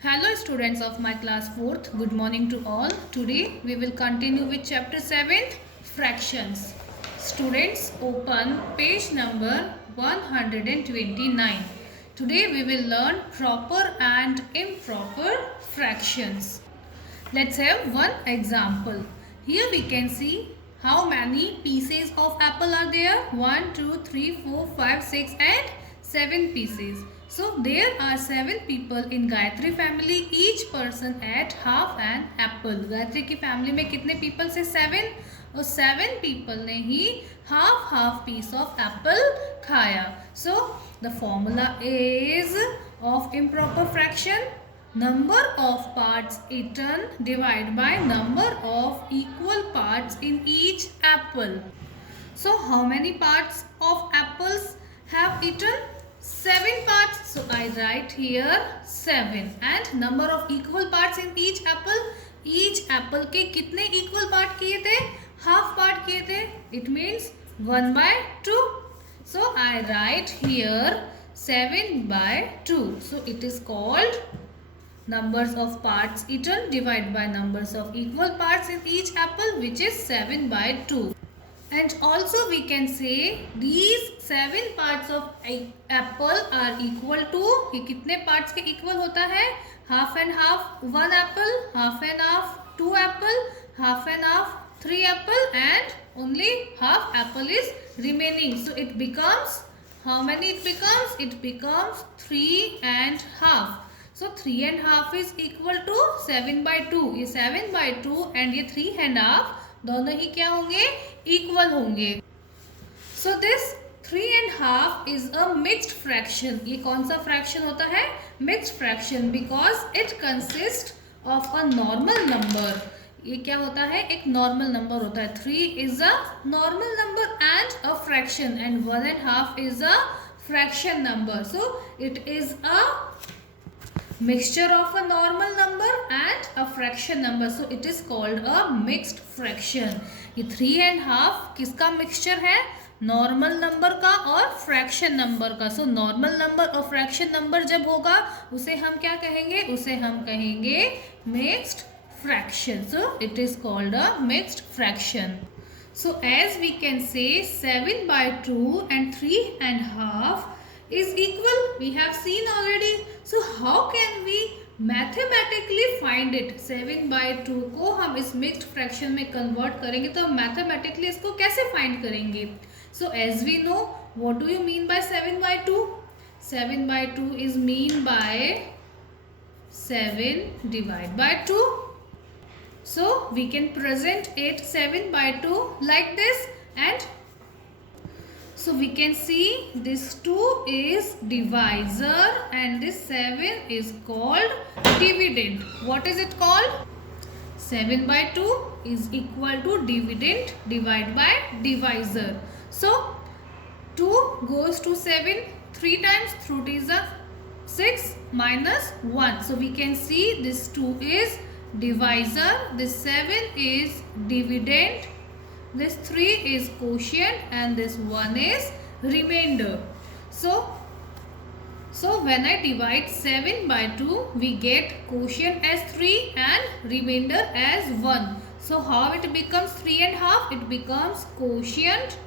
Hello students of my class 4th. Good morning to all. Today we will continue with chapter 7 fractions. Students, open page number 129. Today we will learn proper and improper fractions. Let's have one example. Here we can see how many pieces of apple are there. 1, 2, 3, 4, 5, 6 and 7 pieces. So there are 7 people in Gayatri family. Each person ate half an apple. Gayatri की family में कितने people से 7? और 7 people ने ही half piece of apple खाया. So the formula is of improper fraction. Number of parts eaten divided by number of equal parts in each apple. So how many parts of apples have eaten? 7 parts. So I write here 7. And number of equal parts in each apple. Each apple के कितने equal part किए थे? Half part किए थे. It means 1/2. So I write here 7/2. So it is called numbers of parts eaten divided by numbers of equal parts in each apple, which is 7/2. And also we can say these 7 parts of apple are equal to, ये कितने parts के equal होता है? Half and half 1 apple, half and half 2 apple, half and half 3 apple, and only half apple is remaining. So it becomes, how many it becomes? It becomes 3 and half. So 3 and half is equal to 7/2. ये 7/2 and ये 3 and half दोनों ही क्या होंगे? Equal होंगे. So this 3 and half is a mixed fraction. ये कौन सा fraction होता है? Mixed fraction because it consists of a normal number. ये क्या होता है? एक normal number होता है. 3 is a normal number and a fraction, and 1 and half is a fraction number. So it is a mixture of a normal number and a fraction number. So it is called a mixed fraction. ये 3 and half किसका mixture है? Normal number का और fraction number का. So normal number और fraction number जब होगा उसे हम क्या कहेंगे? उसे हम कहेंगे mixed fraction. So it is called a mixed fraction. So as we can say 7/2 and 3 and half is equal. We have seen already. So how can we mathematically find it? 7/2 को हम इस mixed fraction में convert करेंगे तो हम mathematically इसको कैसे find करेंगे? So as we know, what do you mean by 7/2? 7/2 is mean by 7 divided by 2. So we can present it 7/2 like this, and so we can see this 2 is divisor and this 7 is called dividend. What is it called? 7/2 is equal to dividend divided by divisor. So 2 goes to 7 3 times, through it is a 6 minus 1. So we can see this 2 is divisor, this 7 is dividend, this 3 is quotient, and this 1 is remainder. So when I divide 7/2, we get quotient as 3 and remainder as 1. So how it becomes 3 and half? It becomes quotient,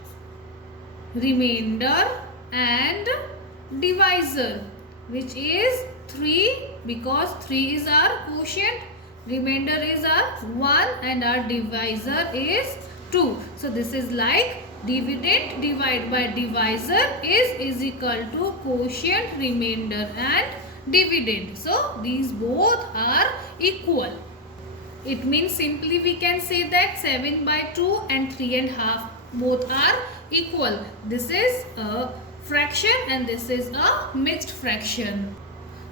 remainder and divisor, which is 3 because 3 is our quotient, remainder is our 1, and our divisor is 2. So this is like dividend divided by divisor is equal to quotient, remainder and dividend. So these both are equal. It means simply we can say that 7/2 and 3 and half both are equal. This is a fraction and this is a mixed fraction.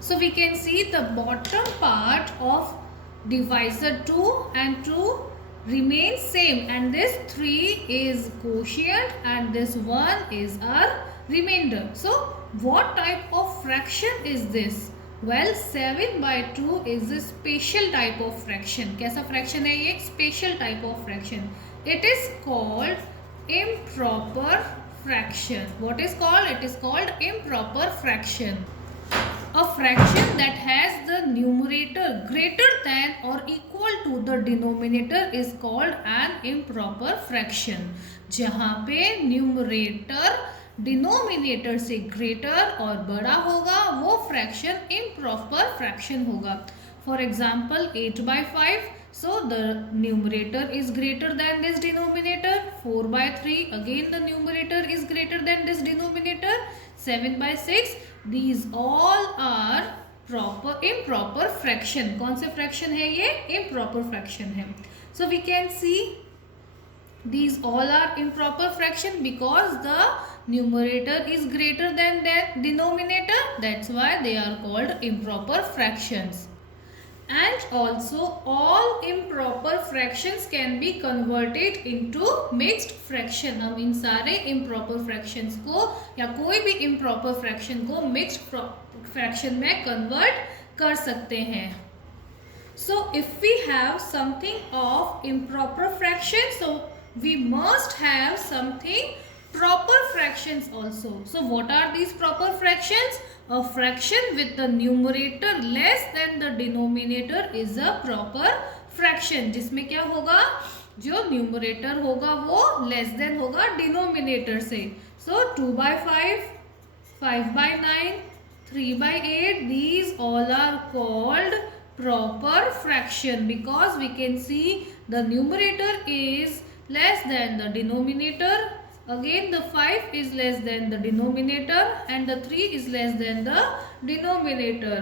So we can see the bottom part of divisor 2 and 2 remains same, and this 3 is quotient and this 1 is our remainder. So what type of fraction is this? Well, 7/2 is a special type of fraction. कैसा fraction है ये? Special type of fraction. It is called improper fraction. What is called? It is called improper fraction. A fraction that has the numerator numerator greater than or equal to the denominator is called an improper fraction. जहाँ पे numerator denominator से greater और बड़ा होगा वो fraction improper fraction होगा. For example 8/5. So the numerator is greater than this denominator. 4/3. Again the numerator is greater than this denominator. 7/6. These all are improper fraction. कौन से fraction है ये? Improper fraction है. So we can see these all are improper fraction because the numerator is greater than the denominator. That's why they are called improper fractions. And also all improper fractions can be converted into mixed fraction. हम इन सारे improper fractions को या कोई भी improper fraction को mixed fraction में convert कर सकते हैं. So if we have something of improper fraction, so we must have something proper fractions also. So what are these proper fractions? A fraction with the numerator less than the denominator is a proper fraction. जिसमें क्या होगा? जो numerator होगा वो less than होगा denominator से. So 2/5, 5/9, 3/8, these all are called proper fraction because we can see the numerator is less than the denominator. Again the 5 is less than the denominator and the 3 is less than the denominator.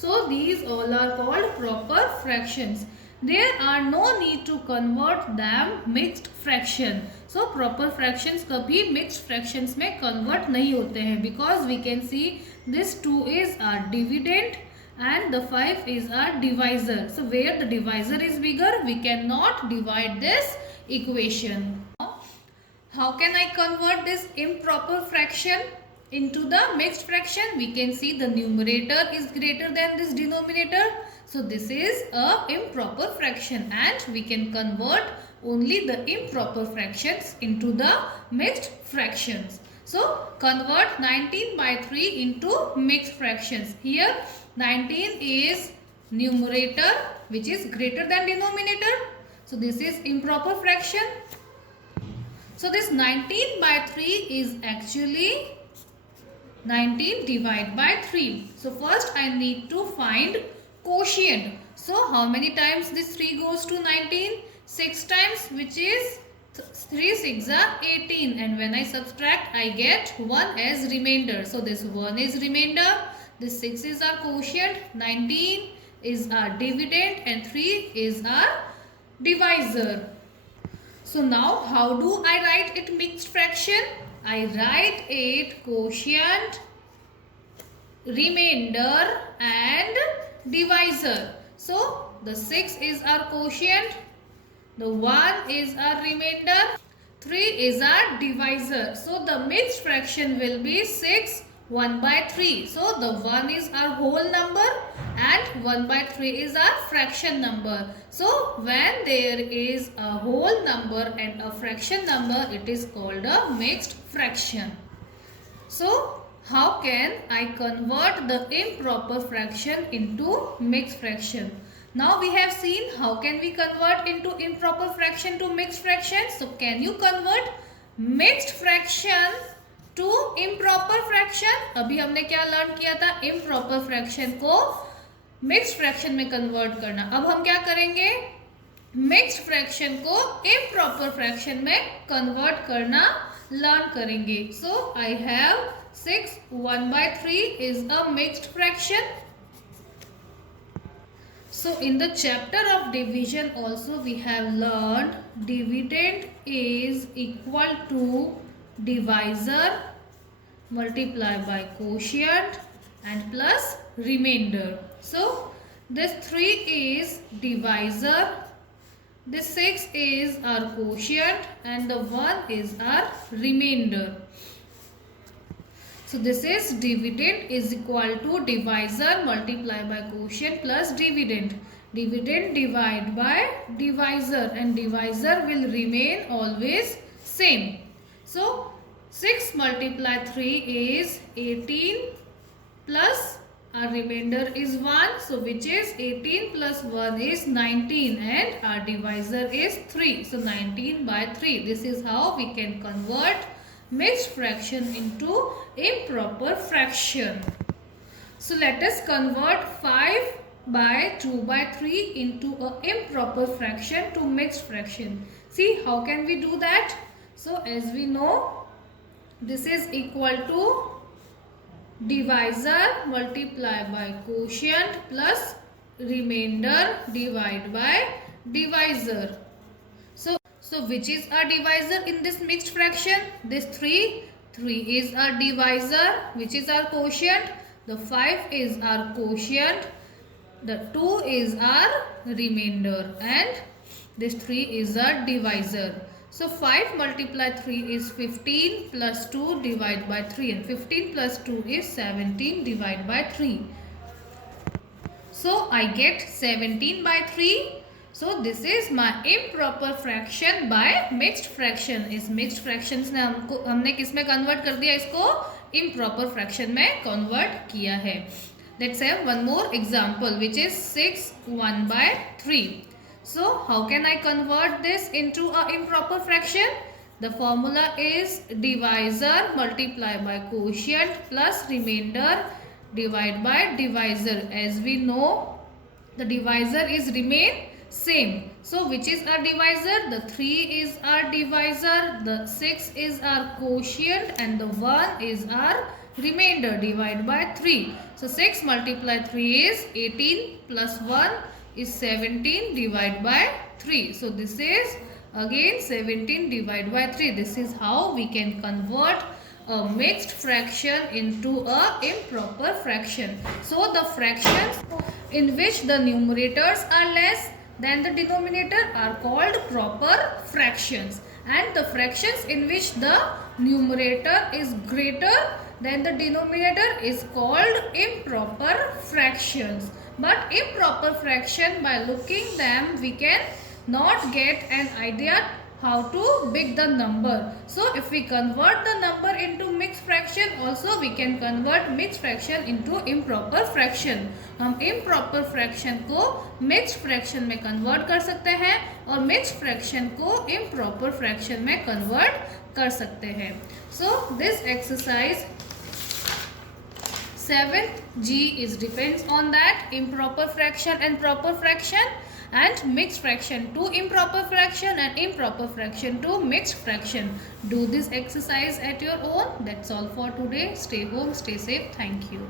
So these all are called proper fractions. There are no need to convert them mixed fraction. So proper fractions कभी mixed fractions में convert नहीं होते हैं because we can see this 2 is our dividend and the 5 is our divisor. So where the divisor is bigger, we cannot divide this equation. How can I convert this improper fraction into the mixed fraction? We can see the numerator is greater than this denominator. So this is a improper fraction and we can convert only the improper fractions into the mixed fractions. So convert 19/3 into mixed fractions. Here 19 is numerator which is greater than denominator. So this is improper fraction. So this 19/3 is actually 19 divided by 3. So first I need to find quotient. So how many times this 3 goes to 19? 6 times, which is 3 6 are 18, and when I subtract I get 1 as remainder. So this 1 is remainder, this 6 is our quotient, 19 is our dividend and 3 is our divisor. So now how do I write it mixed fraction? I write it quotient, remainder and divisor. So the 6 is our quotient, the 1 is our remainder, 3 is our divisor. So the mixed fraction will be 6 1/3. So the 1 is our whole number and 1/3 is our fraction number. So when there is a whole number and a fraction number, it is called a mixed fraction. So how can I convert the improper fraction into mixed fraction? Now we have seen how can we convert into improper fraction to mixed fraction. So can you convert mixed fraction to improper fraction? अभी हमने क्या learn किया था? improper fraction को mixed fraction में convert करना. अब हम क्या करेंगे? mixed fraction को improper fraction में convert करना learn करेंगे. So I have 6 1/3 is a mixed fraction. So in the chapter of division also we have learned dividend is equal to divisor multiplied by quotient and plus remainder. So this 3 is divisor, this 6 is our quotient and the 1 is our remainder. So this is dividend is equal to divisor multiplied by quotient plus dividend. Dividend divided by divisor and divisor will remain always same. So 6 multiplied 3 is 18 plus our remainder is 1, so which is 18 plus 1 is 19 and our divisor is 3. So 19 by 3. This is how we can convert mixed fraction into improper fraction. So let us convert 5 by 2 by 3 into an improper fraction to mixed fraction. See how can we do that? So as we know, this is equal to divisor multiply by quotient plus remainder divide by divisor. So which is our divisor in this mixed fraction? This 3 is our divisor, which is our quotient. The 5 is our quotient. The 2 is our remainder and this 3 is our divisor. So 5 multiply 3 is 15 plus 2 divide by 3 and 15 plus 2 is 17 divide by 3. So I get 17 by 3. So this is my improper fraction by mixed fraction. इस mixed fractions ने हमने किस में convert कर दिया, इसको improper fraction में convert किया है. Let's have one more example which is 6 1 by 3. So how can I convert this into a improper fraction? The formula is divisor multiply by quotient plus remainder divide by divisor. As we know, the divisor is remain same. So which is our divisor? The 3 is our divisor, the 6 is our quotient and the 1 is our remainder divide by 3. So 6 multiply 3 is 18 plus 1 is 17 divided by 3. So this is again 17 divided by 3. This is how we can convert a mixed fraction into a improper fraction. So the fractions in which the numerators are less than the denominator are called proper fractions, and the fractions in which the numerator is greater than the denominator is called improper fractions. But improper fraction, by looking them, we can not get an idea how to big the number. So if we convert the number into mixed fraction, also we can convert mixed fraction into improper fraction. हम improper fraction को mixed fraction में convert कर सकते हैं और mixed fraction को improper fraction में convert कर सकते हैं. So this exercise 7th G is depends on that improper fraction and proper fraction, and mixed fraction to improper fraction and improper fraction to mixed fraction. Do this exercise at your own. That's all for today. Stay home, stay safe. Thank you.